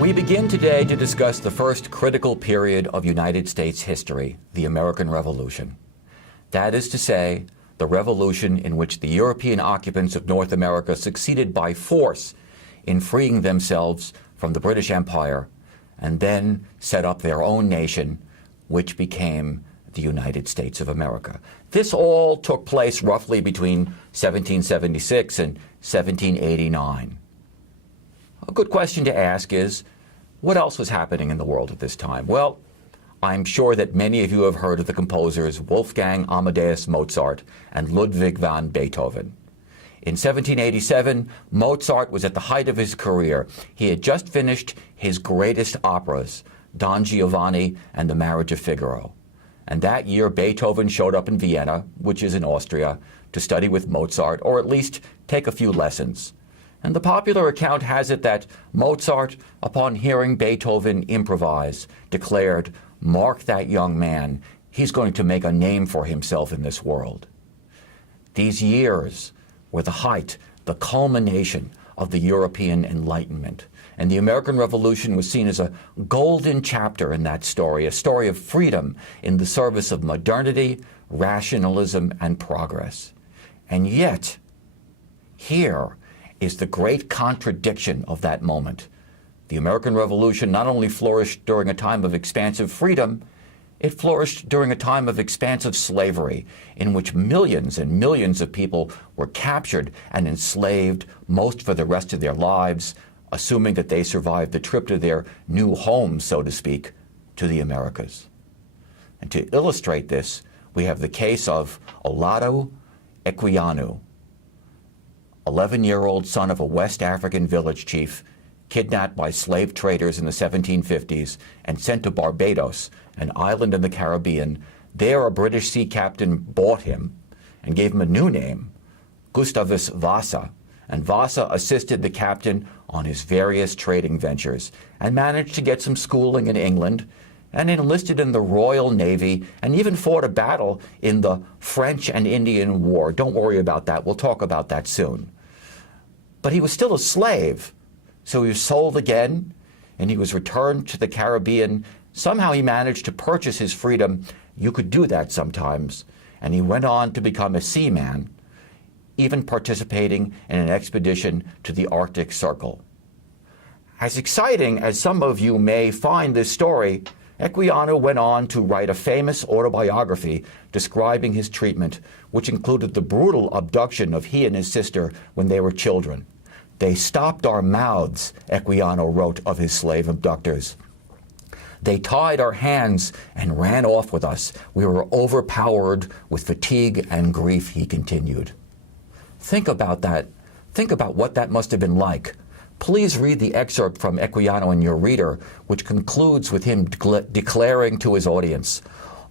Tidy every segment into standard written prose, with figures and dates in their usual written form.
We begin today to discuss the first critical period of United States history, the American Revolution. That is to say, the revolution in which the European occupants of North America succeeded by force in freeing themselves from the British Empire and then set up their own nation, which became the United States of America. This all took place roughly between 1776 and 1789. A good question to ask is, what else was happening in the world at this time? Well, I'm sure that many of you have heard of the composers Wolfgang Amadeus Mozart and Ludwig van Beethoven. In 1787, Mozart was at the height of his career. He had just finished his greatest operas, Don Giovanni and The Marriage of Figaro. And that year, Beethoven showed up in Vienna, which is in Austria, to study with Mozart, or at least take a few lessons. And the popular account has it that Mozart, upon hearing Beethoven improvise, declared, "Mark that young man, he's going to make a name for himself in this world." These years were the height, the culmination of the European Enlightenment. And the American Revolution was seen as a golden chapter in that story, a story of freedom in the service of modernity, rationalism, and progress. And yet, here is the great contradiction of that moment. The American Revolution not only flourished during a time of expansive freedom, it flourished during a time of expansive slavery, in which millions and millions of people were captured and enslaved, most for the rest of their lives, assuming that they survived the trip to their new home, so to speak, to the Americas. And to illustrate this, we have the case of Olaudah Equiano, 11-year-old son of a West African village chief, kidnapped by slave traders in the 1750s and sent to Barbados, an island in the Caribbean. There, a British sea captain bought him and gave him a new name, Gustavus Vasa. And Vasa assisted the captain on his various trading ventures and managed to get some schooling in England and enlisted in the Royal Navy and even fought a battle in the French and Indian War. Don't worry about that. We'll talk about that soon. But he was still a slave, so he was sold again, and he was returned to the Caribbean. Somehow he managed to purchase his freedom. You could do that sometimes. And he went on to become a seaman, even participating in an expedition to the Arctic Circle. As exciting as some of you may find this story, Equiano went on to write a famous autobiography describing his treatment, which included the brutal abduction of he and his sister when they were children. "They stopped our mouths," Equiano wrote of his slave abductors. "They tied our hands and ran off with us. We were overpowered with fatigue and grief," he continued. Think about that. Think about what that must have been like. Please read the excerpt from Equiano in your reader, which concludes with him declaring to his audience,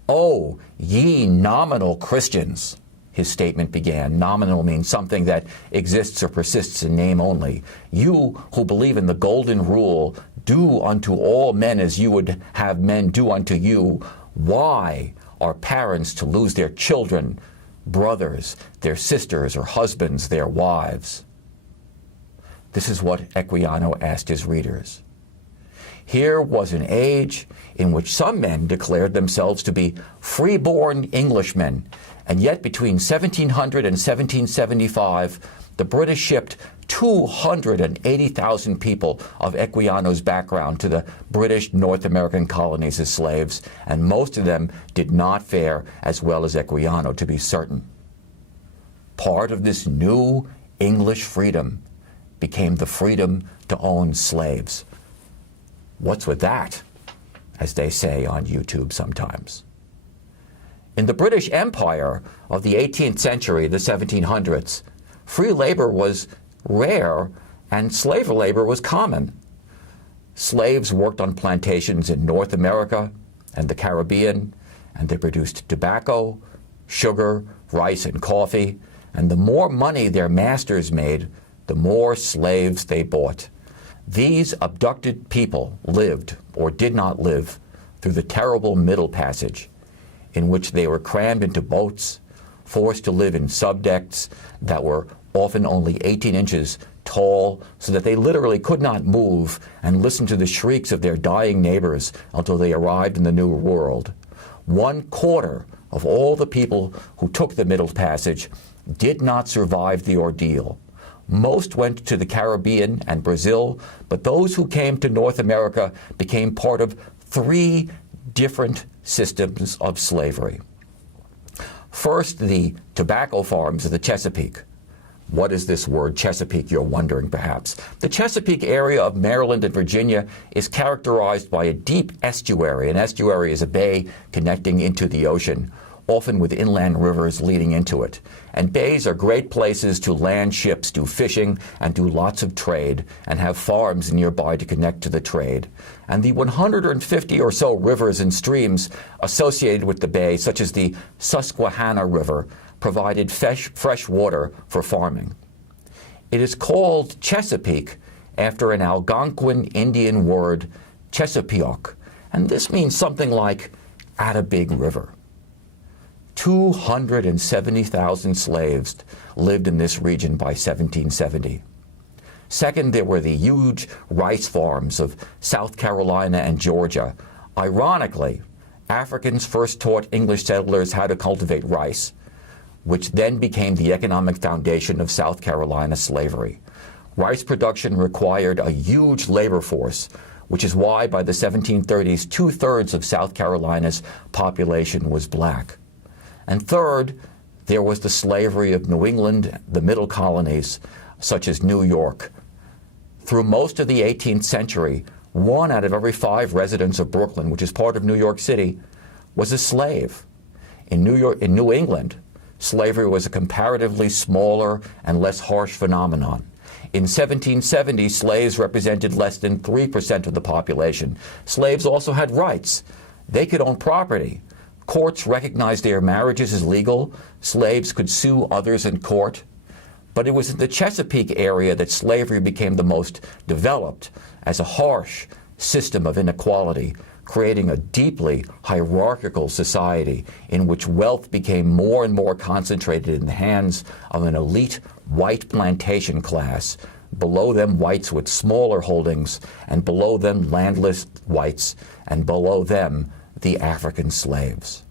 "Oh, ye nominal Christians," his statement began. Nominal means something that exists or persists in name only. "You who believe in the golden rule, do unto all men as you would have men do unto you. Why are parents to lose their children, brothers, their sisters, or husbands, their wives?" This is what Equiano asked his readers. Here was an age in which some men declared themselves to be free-born Englishmen, and yet between 1700 and 1775, the British shipped 280,000 people of Equiano's background to the British North American colonies as slaves, and most of them did not fare as well as Equiano, to be certain. Part of this new English freedom became the freedom to own slaves. What's with that, as they say on YouTube sometimes. In the British Empire of the 18th century, the 1700s, free labor was rare and slave labor was common. Slaves worked on plantations in North America and the Caribbean, and they produced tobacco, sugar, rice, and coffee, and the more money their masters made, the more slaves they bought. These abducted people lived, or did not live, through the terrible Middle Passage, in which they were crammed into boats, forced to live in subdecks that were often only 18 inches tall, so that they literally could not move, and listen to the shrieks of their dying neighbors until they arrived in the New World. 1/4 of all the people who took the Middle Passage did not survive the ordeal. Most went to the Caribbean and Brazil, but those who came to North America became part of 3 different systems of slavery. First, the tobacco farms of the Chesapeake. What is this word Chesapeake, you're wondering perhaps? The Chesapeake area of Maryland and Virginia is characterized by a deep estuary. An estuary is a bay connecting into the ocean, often with inland rivers leading into it. And bays are great places to land ships, do fishing, and do lots of trade, and have farms nearby to connect to the trade. And the 150 or so rivers and streams associated with the bay, such as the Susquehanna River, provided fresh water for farming. It is called Chesapeake after an Algonquin Indian word, Chesapeake, and this means something like at a big river. 270,000 slaves lived in this region by 1770. Second, there were the huge rice farms of South Carolina and Georgia. Ironically, Africans first taught English settlers how to cultivate rice, which then became the economic foundation of South Carolina slavery. Rice production required a huge labor force, which is why by the 1730s, 2/3 of South Carolina's population was black. And third, there was the slavery of New England, the middle colonies, such as New York. Through most of the 18th century, 1 out of every 5 residents of Brooklyn, which is part of New York City, was a slave. In New England, slavery was a comparatively smaller and less harsh phenomenon. In 1770, slaves represented less than 3% of the population. Slaves also had rights. They could own property. Courts recognized their marriages as legal. Slaves could sue others in court. But it was in the Chesapeake area that slavery became the most developed as a harsh system of inequality, creating a deeply hierarchical society in which wealth became more and more concentrated in the hands of an elite white plantation class. Below them, whites with smaller holdings, and below them, landless whites, and below them, the African slaves.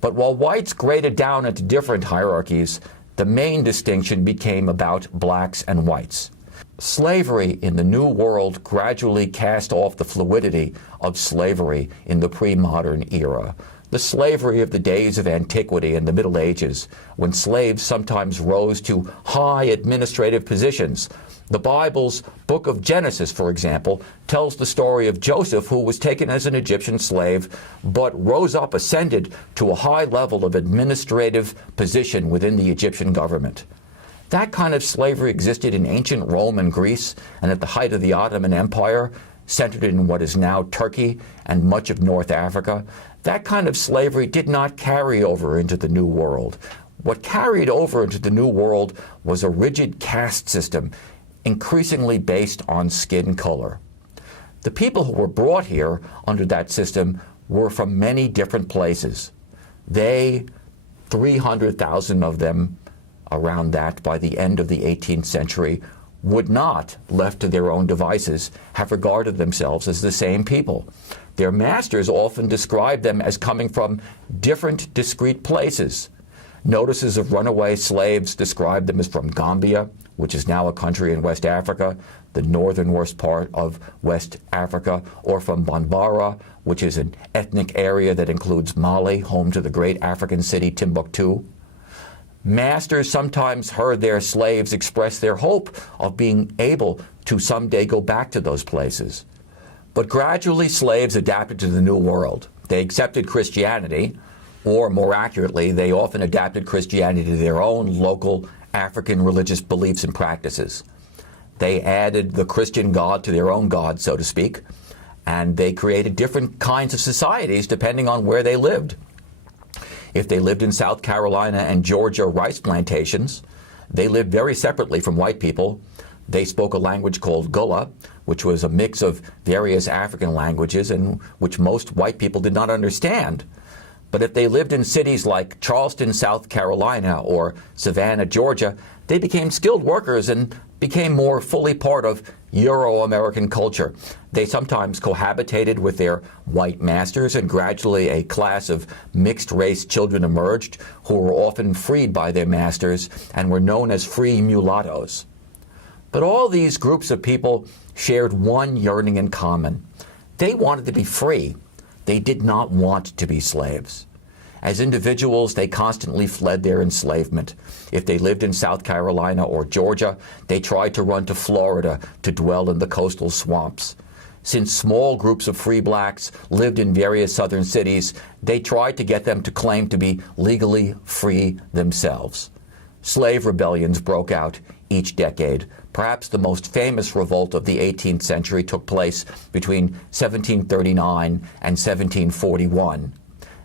But while whites graded down into different hierarchies, the main distinction became about blacks and whites. Slavery in the New World gradually cast off the fluidity of slavery in the pre-modern era. The slavery of the days of antiquity and the Middle Ages, when slaves sometimes rose to high administrative positions. The Bible's book of Genesis, for example, tells the story of Joseph, who was taken as an Egyptian slave, but rose up, ascended to a high level of administrative position within the Egyptian government. That kind of slavery existed in ancient Rome and Greece, and at the height of the Ottoman Empire, centered in what is now Turkey and much of North Africa. That kind of slavery did not carry over into the New World. What carried over into the New World was a rigid caste system, increasingly based on skin color. The people who were brought here under that system were from many different places. They, 300,000 of them, around that by the end of the 18th century, would not, left to their own devices, have regarded themselves as the same people. Their masters often described them as coming from different discrete places. Notices of runaway slaves described them as from Gambia, which is now a country in West Africa, the northernmost part of West Africa, or from Bambara, which is an ethnic area that includes Mali, home to the great African city Timbuktu. Masters sometimes heard their slaves express their hope of being able to someday go back to those places. But gradually, slaves adapted to the New World. They accepted Christianity, or more accurately, they often adapted Christianity to their own local African religious beliefs and practices. They added the Christian God to their own God, so to speak, and they created different kinds of societies depending on where they lived. If they lived in South Carolina and Georgia rice plantations, they lived very separately from white people. They spoke a language called Gullah, which was a mix of various African languages and which most white people did not understand. But if they lived in cities like Charleston, South Carolina, or Savannah, Georgia, they became skilled workers and became more fully part of Euro-American culture. They sometimes cohabitated with their white masters, and gradually a class of mixed-race children emerged who were often freed by their masters and were known as free mulattoes. But all these groups of people shared one yearning in common. They wanted to be free. They did not want to be slaves. As individuals, they constantly fled their enslavement. If they lived in South Carolina or Georgia, they tried to run to Florida to dwell in the coastal swamps. Since small groups of free blacks lived in various southern cities, they tried to get them to claim to be legally free themselves. Slave rebellions broke out each decade. Perhaps the most famous revolt of the 18th century took place between 1739 and 1741.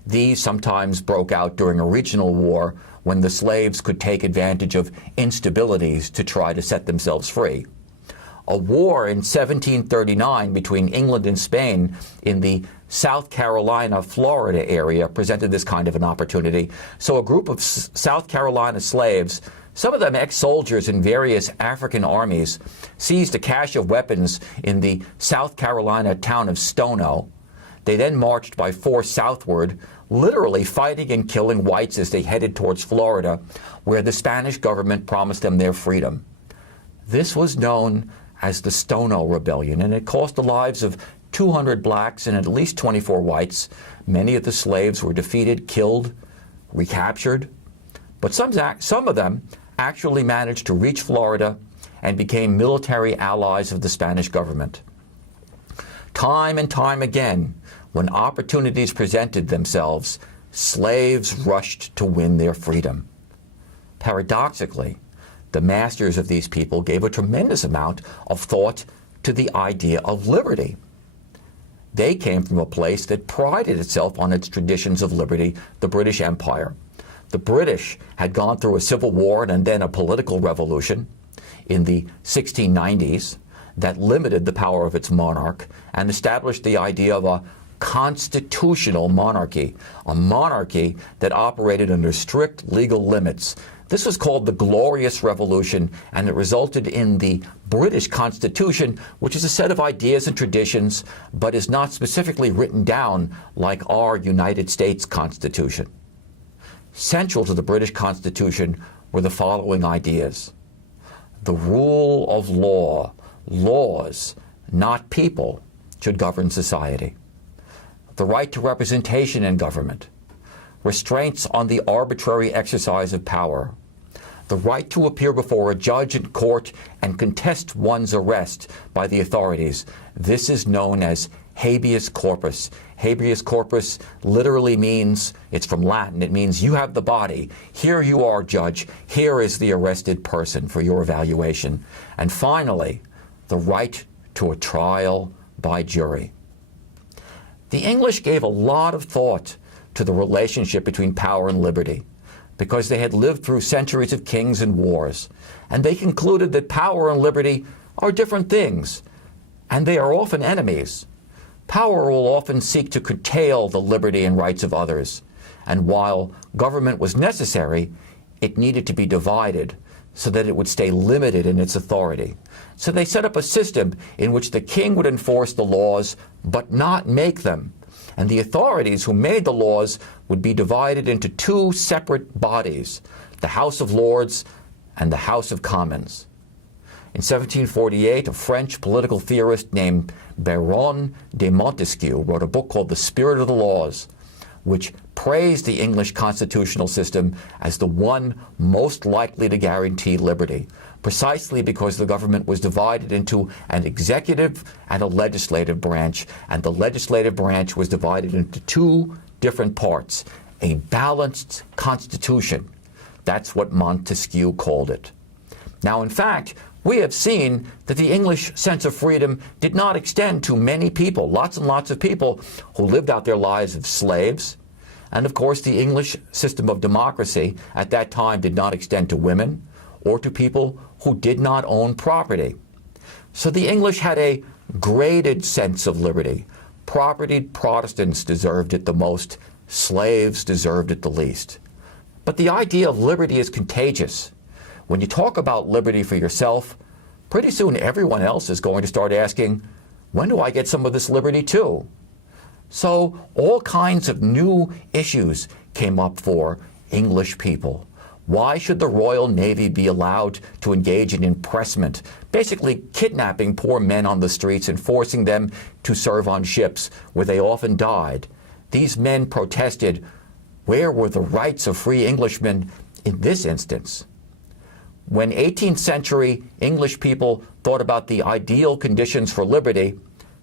These sometimes broke out during a regional war when the slaves could take advantage of instabilities to try to set themselves free. A war in 1739 between England and Spain in the South Carolina, Florida area presented this kind of an opportunity. So a group of South Carolina slaves, some of them ex-soldiers in various African armies, seized a cache of weapons in the South Carolina town of Stono. They then marched by force southward, literally fighting and killing whites as they headed towards Florida, where the Spanish government promised them their freedom. This was known as the Stono Rebellion, and it cost the lives of 200 blacks and at least 24 whites. Many of the slaves were defeated, killed, recaptured, but some of them actually managed to reach Florida and became military allies of the Spanish government. Time and time again, when opportunities presented themselves, slaves rushed to win their freedom. Paradoxically, the masters of these people gave a tremendous amount of thought to the idea of liberty. They came from a place that prided itself on its traditions of liberty, the British Empire. The British had gone through a civil war and then a political revolution in the 1690s that limited the power of its monarch and established the idea of a constitutional monarchy, a monarchy that operated under strict legal limits. This was called the Glorious Revolution, and it resulted in the British Constitution, which is a set of ideas and traditions, but is not specifically written down like our United States Constitution. Central to the British Constitution were the following ideas: the rule of law, laws, not people, should govern society; the right to representation in government; restraints on the arbitrary exercise of power; the right to appear before a judge in court and contest one's arrest by the authorities. This is known as habeas corpus. Habeas corpus literally means, it's from Latin, it means you have the body. Here you are, judge. Here is the arrested person for your evaluation. And finally, the right to a trial by jury. The English gave a lot of thought to the relationship between power and liberty because they had lived through centuries of kings and wars, and they concluded that power and liberty are different things, and they are often enemies. Power will often seek to curtail the liberty and rights of others, and while government was necessary, it needed to be divided so that it would stay limited in its authority. So they set up a system in which the king would enforce the laws but not make them, and the authorities who made the laws would be divided into two separate bodies, the House of Lords and the House of Commons. In 1748, a French political theorist named Baron de Montesquieu wrote a book called The Spirit of the Laws, which praised the English constitutional system as the one most likely to guarantee liberty, precisely because the government was divided into an executive and a legislative branch, and the legislative branch was divided into two different parts, a balanced constitution. That's what Montesquieu called it. Now, in fact, we have seen that the English sense of freedom did not extend to many people, lots and lots of people who lived out their lives as slaves. And of course, the English system of democracy at that time did not extend to women or to people who did not own property. So the English had a graded sense of liberty. Propertied Protestants deserved it the most, Slaves deserved it the least. But the idea of liberty is contagious. When you talk about liberty for yourself, pretty soon everyone else is going to start asking, when do I get some of this liberty too? So all kinds of new issues came up for English people. Why should the Royal Navy be allowed to engage in impressment, basically kidnapping poor men on the streets and forcing them to serve on ships where they often died? These men protested. Where were the rights of free Englishmen in this instance? When 18th century English people thought about the ideal conditions for liberty,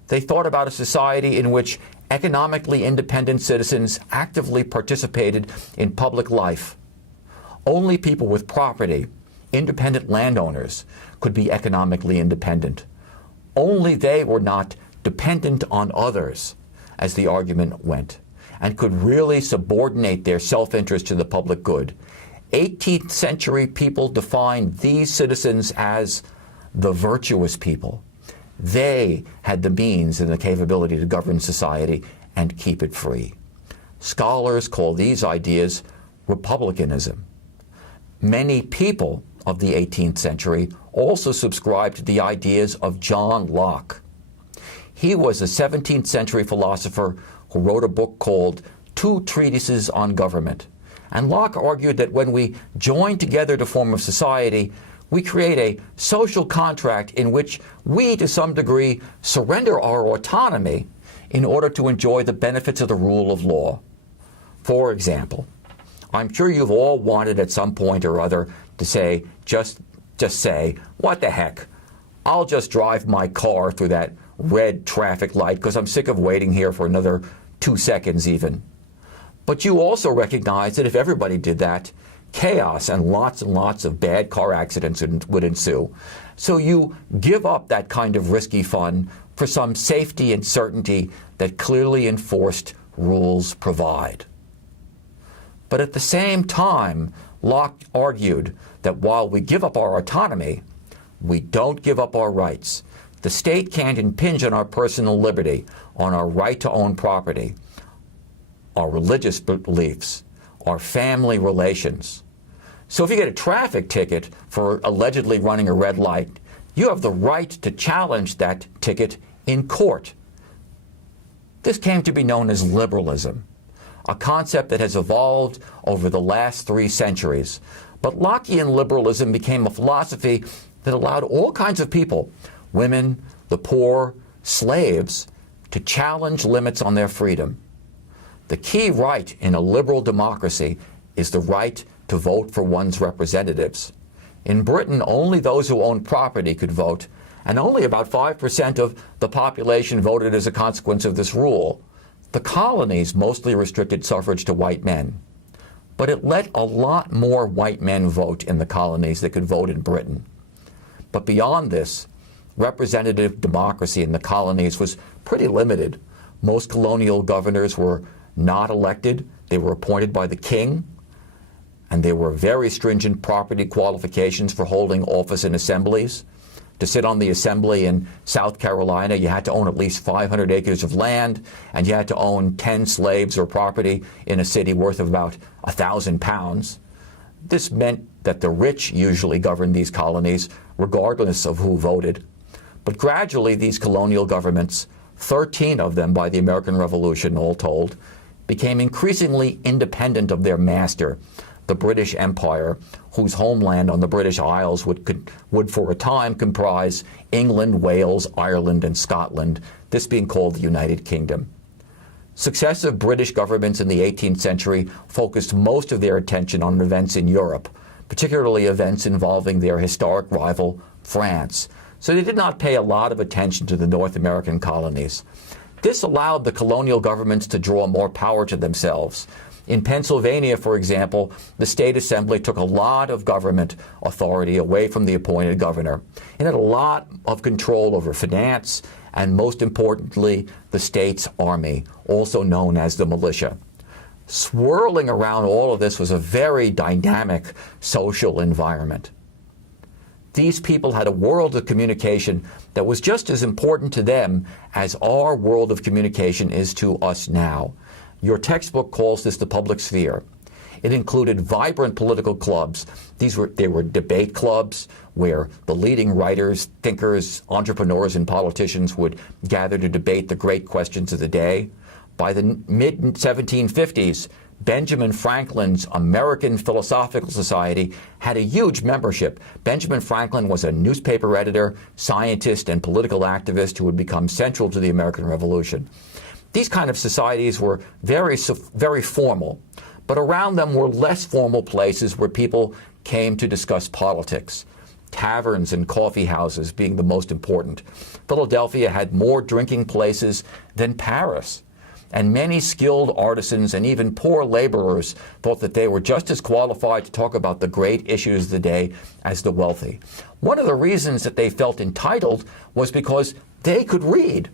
they thought about a society in which economically independent citizens actively participated in public life. Only people with property, independent landowners, could be economically independent. Only they were not dependent on others, as the argument went, and could really subordinate their self-interest to the public good. 18th century people defined these citizens as the virtuous people. They had the means and the capability to govern society and keep it free. Scholars call these ideas republicanism. Many people of the 18th century also subscribed to the ideas of John Locke. He was a 17th century philosopher who wrote a book called Two Treatises on Government. And Locke argued that when we join together to form a society, we create a social contract in which we, to some degree, surrender our autonomy in order to enjoy the benefits of the rule of law. For example, I'm sure you've all wanted at some point or other to say, just say, what the heck? I'll just drive my car through that red traffic light because I'm sick of waiting here for another 2 seconds even. But you also recognize that if everybody did that, chaos and lots of bad car accidents would ensue. So you give up that kind of risky fun for some safety and certainty that clearly enforced rules provide. But at the same time, Locke argued that while we give up our autonomy, we don't give up our rights. The state can't impinge on our personal liberty, on our right to own property, our religious beliefs, our family relations. So if you get a traffic ticket for allegedly running a red light, you have the right to challenge that ticket in court. This came to be known as liberalism, a concept that has evolved over the last 3 centuries. But Lockean liberalism became a philosophy that allowed all kinds of people, women, the poor, slaves, to challenge limits on their freedom. The key right in a liberal democracy is the right to vote for one's representatives. In Britain, only those who owned property could vote, and only about 5% of the population voted as a consequence of this rule. The colonies mostly restricted suffrage to white men, but it let a lot more white men vote in the colonies that could vote in Britain. But beyond this, representative democracy in the colonies was pretty limited. Most colonial governors were not elected. They were appointed by the king, and there were very stringent property qualifications for holding office in assemblies. To sit on the assembly in South Carolina, you had to own at least 500 acres of land, and you had to own 10 slaves or property in a city worth of about £1,000. This meant that the rich usually governed these colonies, regardless of who voted. But gradually, these colonial governments, 13 of them by the American Revolution, all told, became increasingly independent of their master, the British Empire, whose homeland on the British Isles would for a time comprise England, Wales, Ireland, and Scotland, this being called the United Kingdom. Successive British governments in the 18th century focused most of their attention on events in Europe, particularly events involving their historic rival, France. So they did not pay a lot of attention to the North American colonies. This allowed the colonial governments to draw more power to themselves. In Pennsylvania, for example, the state assembly took a lot of government authority away from the appointed governor. It had a lot of control over finance and, most importantly, the state's army, also known as the militia. Swirling around all of this was a very dynamic social environment. These people had a world of communication that was just as important to them as our world of communication is to us now. Your textbook calls this the public sphere. It included vibrant political clubs. They were debate clubs where the leading writers, thinkers, entrepreneurs, and politicians would gather to debate the great questions of the day. By the mid-1750s, Benjamin Franklin's American Philosophical Society had a huge membership. Benjamin Franklin was a newspaper editor, scientist, and political activist who would become central to the American Revolution. These kind of societies were very formal, but around them were less formal places where people came to discuss politics. Taverns and coffee houses being the most important. Philadelphia had more drinking places than Paris. And many skilled artisans and even poor laborers thought that they were just as qualified to talk about the great issues of the day as the wealthy. One of the reasons that they felt entitled was because they could read.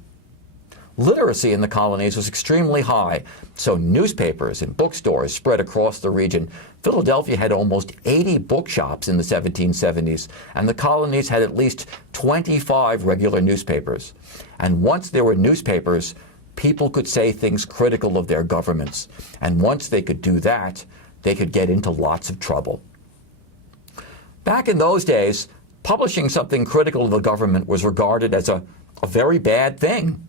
Literacy in the colonies was extremely high, so newspapers and bookstores spread across the region. Philadelphia had almost 80 bookshops in the 1770s, and the colonies had at least 25 regular newspapers. And once there were newspapers, people could say things critical of their governments. And once they could do that, they could get into lots of trouble. Back in those days, publishing something critical of the government was regarded as a very bad thing.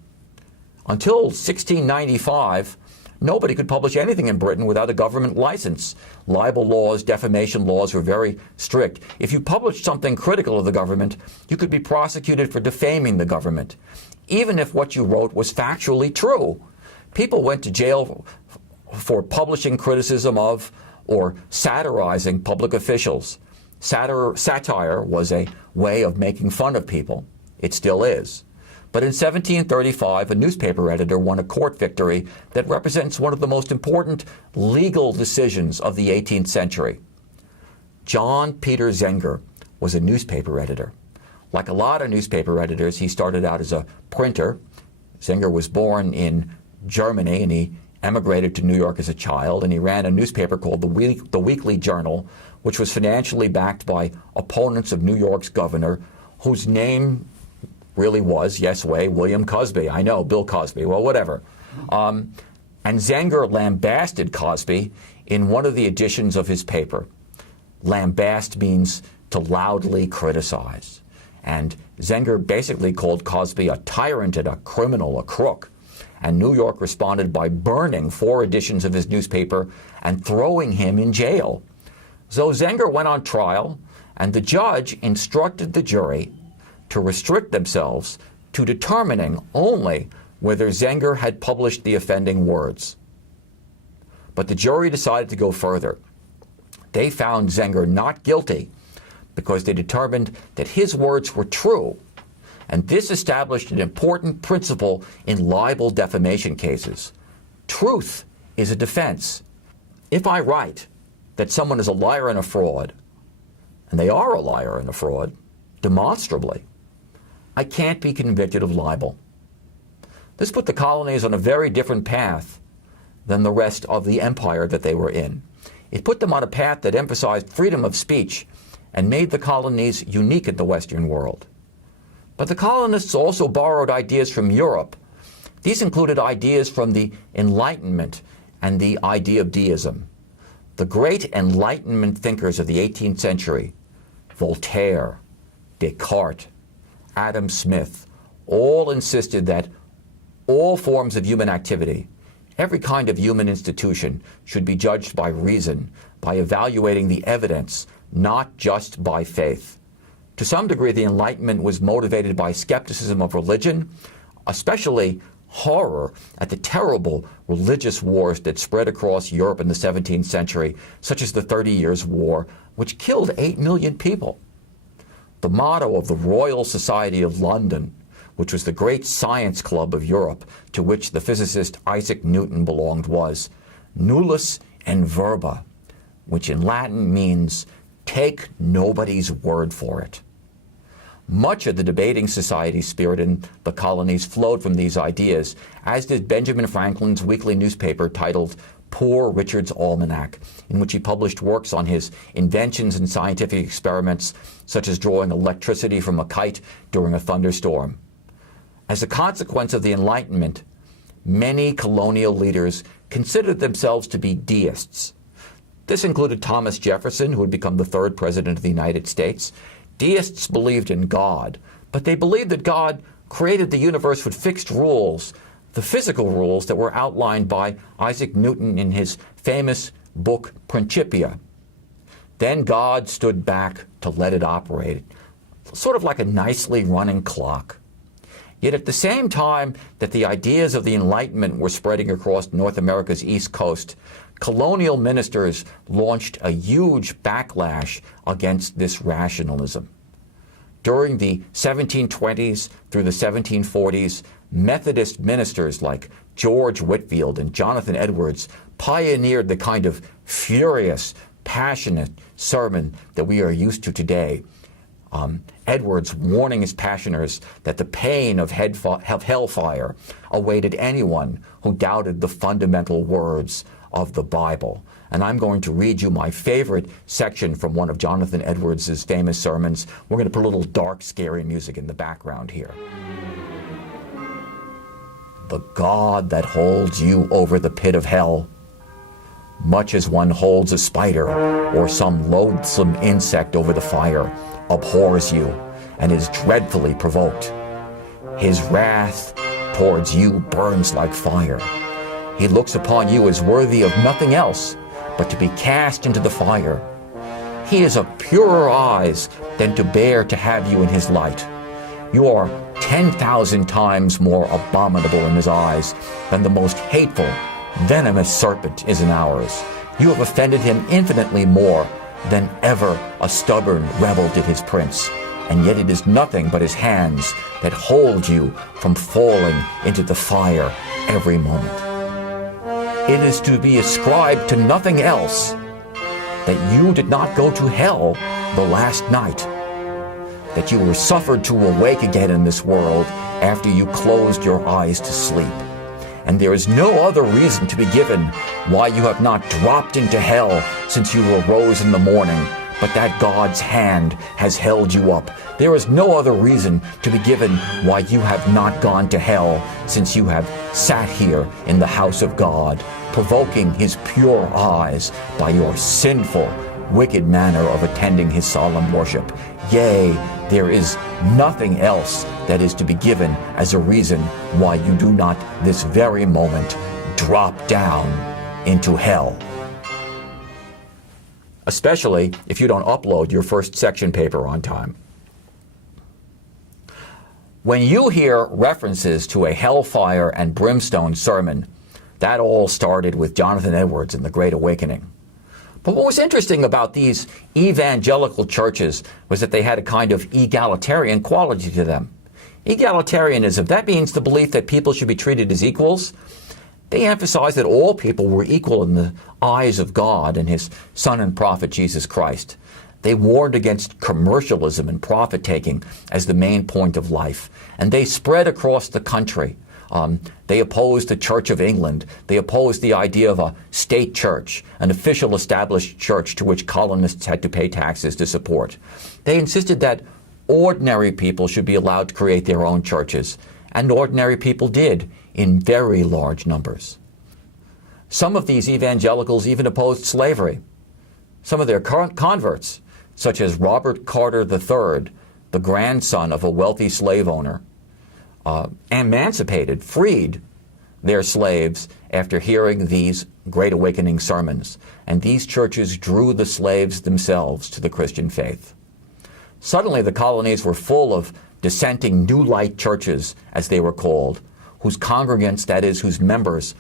Until 1695, nobody could publish anything in Britain without a government license. Libel laws, defamation laws were very strict. If you published something critical of the government, you could be prosecuted for defaming the government, even if what you wrote was factually true. People went to jail for publishing criticism of or satirizing public officials. Satire was a way of making fun of people. It still is. But in 1735, a newspaper editor won a court victory that represents one of the most important legal decisions of the 18th century. John Peter Zenger was a newspaper editor. Like a lot of newspaper editors, he started out as a printer. Zenger was born in Germany, and he emigrated to New York as a child, and he ran a newspaper called the Weekly Journal, which was financially backed by opponents of New York's governor, whose name really was, yes, William Cosby. I know, Bill Cosby, well, whatever. And Zenger lambasted Cosby in one of the editions of his paper. Lambast means to loudly criticize. And Zenger basically called Cosby a tyrant and a criminal, a crook. And New York responded by burning 4 editions of his newspaper and throwing him in jail. So Zenger went on trial, and the judge instructed the jury to restrict themselves to determining only whether Zenger had published the offending words. But the jury decided to go further. They found Zenger not guilty because they determined that his words were true. And this established an important principle in libel defamation cases. Truth is a defense. If I write that someone is a liar and a fraud, and they are a liar and a fraud, demonstrably, I can't be convicted of libel. This put the colonies on a very different path than the rest of the empire that they were in. It put them on a path that emphasized freedom of speech and made the colonies unique in the Western world. But the colonists also borrowed ideas from Europe. These included ideas from the Enlightenment and the idea of deism. The great Enlightenment thinkers of the 18th century, Voltaire, Descartes, Adam Smith, all insisted that all forms of human activity, every kind of human institution, should be judged by reason, by evaluating the evidence, not just by faith. To some degree, the Enlightenment was motivated by skepticism of religion, especially horror at the terrible religious wars that spread across Europe in the 17th century, such as the 30 Years' War, which killed 8 million people. The motto of the Royal Society of London, which was the great science club of Europe to which the physicist Isaac Newton belonged, was nullus in verba, which in Latin means take nobody's word for it. Much of the debating society spirit in the colonies flowed from these ideas, as did Benjamin Franklin's weekly newspaper titled Poor Richard's Almanac, in which he published works on his inventions and scientific experiments, such as drawing electricity from a kite during a thunderstorm. As a consequence of the Enlightenment, many colonial leaders considered themselves to be deists. This included Thomas Jefferson, who had become the third president of the United States. Deists believed in God, but they believed that God created the universe with fixed rules, the physical rules that were outlined by Isaac Newton in his famous book Principia. Then God stood back to let it operate, sort of like a nicely running clock. Yet at the same time that the ideas of the Enlightenment were spreading across North America's East Coast, colonial ministers launched a huge backlash against this rationalism. During the 1720s through the 1740s, Methodist ministers like George Whitefield and Jonathan Edwards pioneered the kind of furious, passionate sermon that we are used to today. Edwards warning his parishioners that the pain of hellfire awaited anyone who doubted the fundamental words of the Bible. And I'm going to read you my favorite section from one of Jonathan Edwards' famous sermons. We're going to put a little dark, scary music in the background here. The God that holds you over the pit of hell, much as one holds a spider or some loathsome insect over the fire, abhors you and is dreadfully provoked. His wrath towards you burns like fire. He looks upon you as worthy of nothing else but to be cast into the fire. He is of purer eyes than to bear to have you in his light. You are 10,000 times more abominable in his eyes than the most hateful, venomous serpent is in ours. You have offended him infinitely more than ever a stubborn rebel did his prince, and yet it is nothing but his hands that hold you from falling into the fire every moment. It is to be ascribed to nothing else that you did not go to hell the last night, that you were suffered to awake again in this world after you closed your eyes to sleep. And there is no other reason to be given why you have not dropped into hell since you arose in the morning, but that God's hand has held you up. There is no other reason to be given why you have not gone to hell since you have sat here in the house of God, provoking his pure eyes by your sinful, wicked manner of attending his solemn worship. Yea, there is nothing else that is to be given as a reason why you do not this very moment drop down into hell. Especially if you don't upload your first section paper on time. When you hear references to a hellfire and brimstone sermon, that all started with Jonathan Edwards and the Great Awakening. But what was interesting about these evangelical churches was that they had a kind of egalitarian quality to them. Egalitarianism, that means the belief that people should be treated as equals. They emphasized that all people were equal in the eyes of God and his Son and prophet Jesus Christ. They warned against commercialism and profit-taking as the main point of life. And they spread across the country. They opposed the Church of England. They opposed the idea of a state church, an official established church to which colonists had to pay taxes to support. They insisted that ordinary people should be allowed to create their own churches, and ordinary people did in very large numbers. Some of these evangelicals even opposed slavery. Some of their current converts, such as Robert Carter III, the grandson of a wealthy slave owner, emancipated, freed their slaves after hearing these Great Awakening sermons. And these churches drew the slaves themselves to the Christian faith. Suddenly the colonies were full of dissenting New Light churches, as they were called, whose congregants, that is, whose members,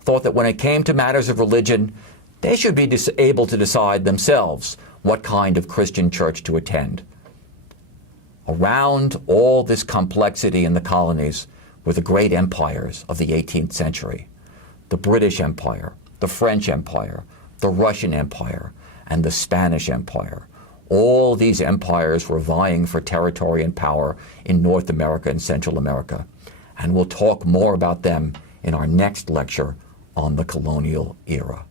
thought that when it came to matters of religion, they should be able to decide themselves what kind of Christian church to attend. Around all this complexity in the colonies were the great empires of the 18th century, the British Empire, the French Empire, the Russian Empire, and the Spanish Empire. All these empires were vying for territory and power in North America and Central America. And we'll talk more about them in our next lecture on the colonial era.